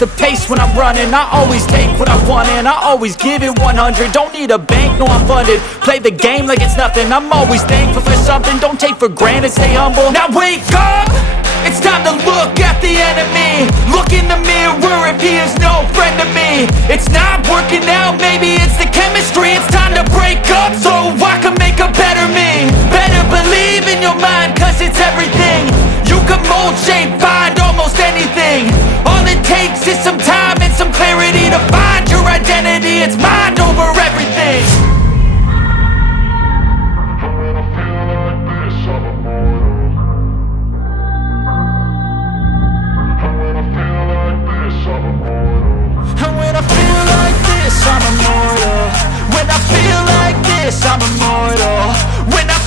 the pace when I'm running. I always take what I want and I always give it 100. Don't need a bank, no I'm funded. Play the game like it's nothing. I'm always thankful for something. Don't take for granted, stay humble. Now wake up! It's time to look at the enemy. Look in the mirror if he is no friend to me. It's not working out, maybe it's the chemistry. It's time to break up so I can make a better me. Better believe in your mind, cause it's everything. You can mold, shape, find almost anything. All it takes is some time and some clarity to find your identity. It's mind over everything. And when I feel like this, I'm immortal. When I feel like this, I'm immortal. When I